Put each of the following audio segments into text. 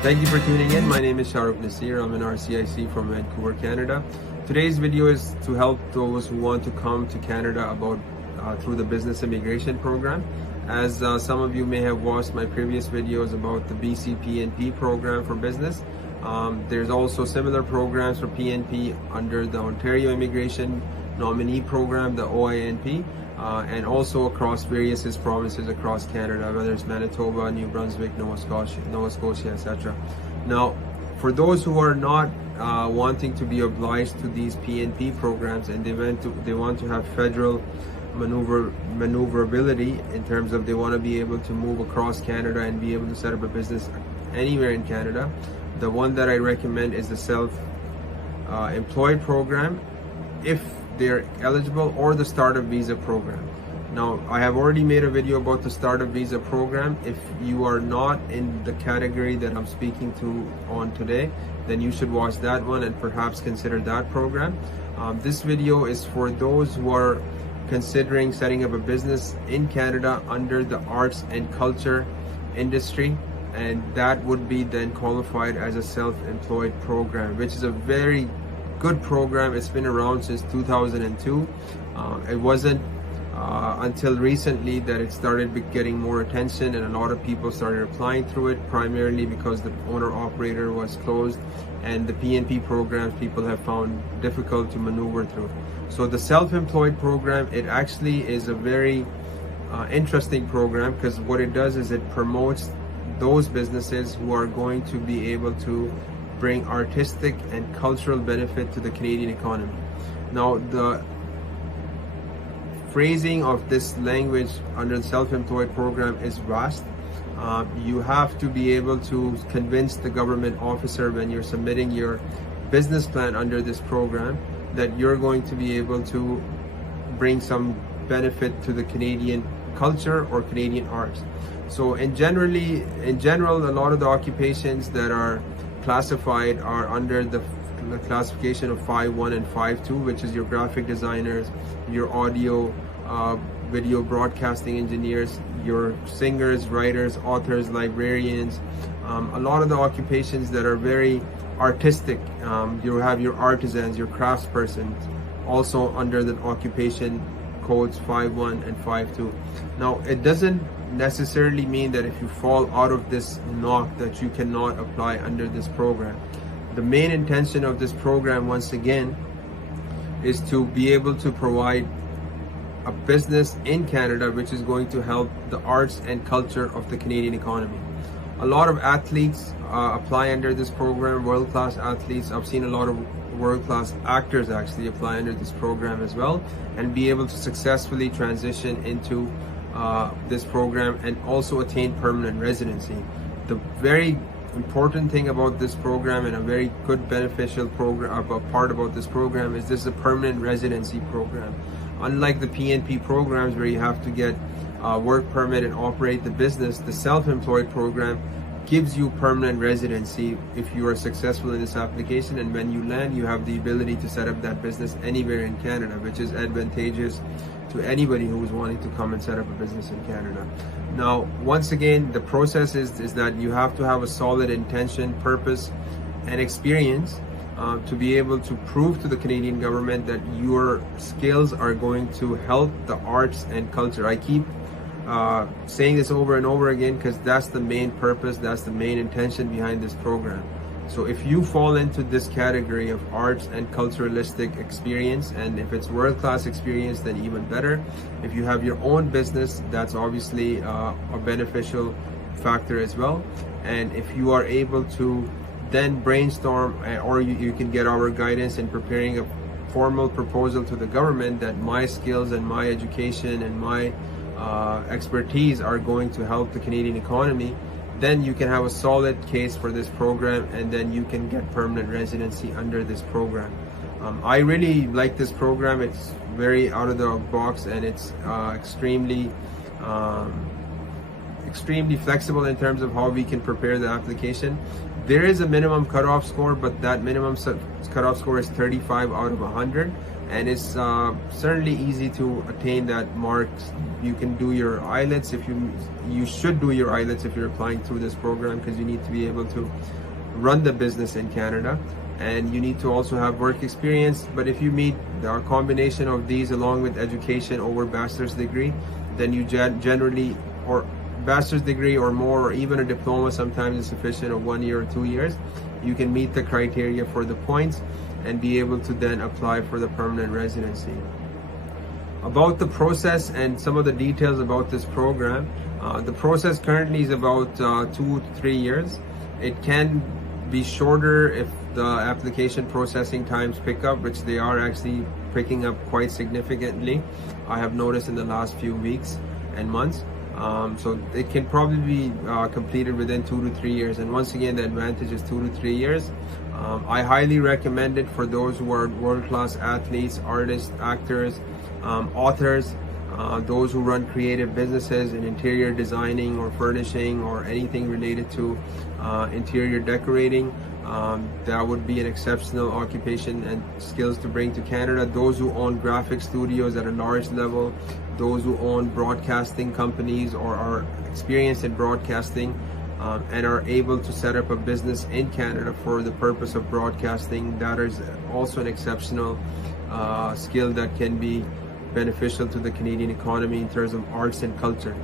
Thank you for tuning in. My name is Shahrukh Nasir. I'm an RCIC from Vancouver, Canada. Today's video is to help those who want to come to Canada through the Business Immigration Program. As some of you may have watched my previous videos about the BC PNP program for business, there's also similar programs for PNP under the Ontario Immigration Nominee Program, the OINP, and also across various provinces across Canada, whether it's Manitoba, New Brunswick, Nova Scotia, etc. Now, for those who are not wanting to be obliged to these PNP programs and they want to have federal maneuverability in terms of they want to be able to move across Canada and be able to set up a business anywhere in Canada, the one that I recommend is the self-employed program, if they're eligible, or the startup visa program. Now, I have already made a video about the startup visa program. If you are not in the category that I'm speaking to on today, then you should watch that one and perhaps consider that program. This video is for those who are considering setting up a business in Canada under the arts and culture industry, and that would be then qualified as a self-employed program, which is a very good program. It's been around since 2002. It wasn't until recently that it started getting more attention and a lot of people started applying through it, primarily because the owner-operator was closed and the PNP programs people have found difficult to maneuver through. So the self-employed program, it actually is a very interesting program, because what it does is it promotes those businesses who are going to be able to bring artistic and cultural benefit to the Canadian economy. Now, the phrasing of this language under the self-employed program is vast. You have to be able to convince the government officer when you're submitting your business plan under this program that you're going to be able to bring some benefit to the Canadian culture or Canadian arts. So in general, a lot of the occupations that are classified are under the classification of 5.1 and 5.2, which is your graphic designers, your audio, video broadcasting engineers, your singers, writers, authors, librarians. A lot of the occupations that are very artistic, you have your artisans, your craftspersons, also under the occupation codes 5.1 and 5.2. Now, it doesn't necessarily mean that if you fall out of this knock that you cannot apply under this program. The main intention of this program, once again, is to be able to provide a business in Canada which is going to help the arts and culture of the Canadian economy. A lot of athletes apply under this program, world-class athletes. I've seen a lot of world-class actors actually apply under this program as well and be able to successfully transition into this program and also attain permanent residency. The very important thing about this program, and a very good beneficial part about this program, is this is a permanent residency program. Unlike the PNP programs where you have to get a work permit and operate the business, the self-employed program gives you permanent residency if you are successful in this application, and when you land you have the ability to set up that business anywhere in Canada, which is advantageous to anybody who is wanting to come and set up a business in Canada. Now, once again, the process is that you have to have a solid intention, purpose, and experience to be able to prove to the Canadian government that your skills are going to help the arts and culture. I keep saying this over and over again because that's the main purpose, that's the main intention behind this program. So if you fall into this category of arts and culturalistic experience, and if it's world-class experience, then even better. If you have your own business, that's obviously a beneficial factor as well. And if you are able to then brainstorm, or you can get our guidance in preparing a formal proposal to the government that my skills and my education and my expertise are going to help the Canadian economy, then you can have a solid case for this program, and then you can get permanent residency under this program. I really like this program. It's very out of the box, and it's extremely flexible in terms of how we can prepare the application. There is a minimum cutoff score, but that minimum cutoff score is 35 out of 100. and it's certainly easy to attain that mark. You can do your IELTS if you should do your IELTS if you're applying through this program, because you need to be able to run the business in Canada, and you need to also have work experience. But if you meet the combination of these along with education over bachelor's degree, then you generally, or bachelor's degree or more, or even a diploma sometimes is sufficient, of 1 year or 2 years, you can meet the criteria for the points and be able to then apply for the permanent residency. About the process and some of the details about this program, the process currently is about 2 to 3 years. It can be shorter if the application processing times pick up, which they are actually picking up quite significantly, I have noticed in the last few weeks and months. So it can probably be completed within 2 to 3 years, and once again the advantage is 2 to 3 years. I highly recommend it for those who are world-class athletes, artists, actors, authors, those who run creative businesses in interior designing or furnishing or anything related to interior decorating. That would be an exceptional occupation and skills to bring to Canada. Those who own graphic studios at a large level, those who own broadcasting companies or are experienced in broadcasting and are able to set up a business in Canada for the purpose of broadcasting, that is also an exceptional skill that can be beneficial to the Canadian economy in terms of arts and culture.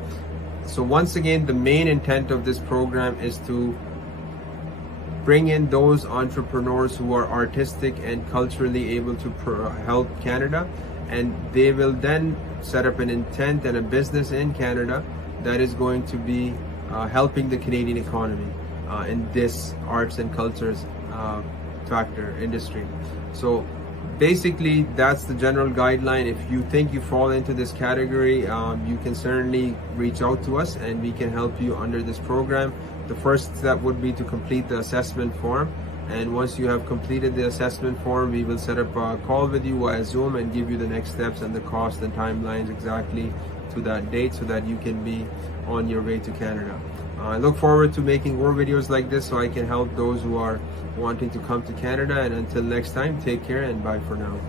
So once again, the main intent of this program is to bring in those entrepreneurs who are artistic and culturally able to help Canada, and they will then set up an intent and a business in Canada that is going to be helping the Canadian economy in this arts and cultures factor industry. So basically that's the general guideline. If you think you fall into this category, you can certainly reach out to us and we can help you under this program. The first step would be to complete the assessment form, and once you have completed the assessment form, we will set up a call with you via Zoom and give you the next steps and the cost and timelines exactly to that date, so that you can be on your way to Canada. I look forward to making more videos like this so I can help those who are wanting to come to Canada, and until next time, take care and bye for now.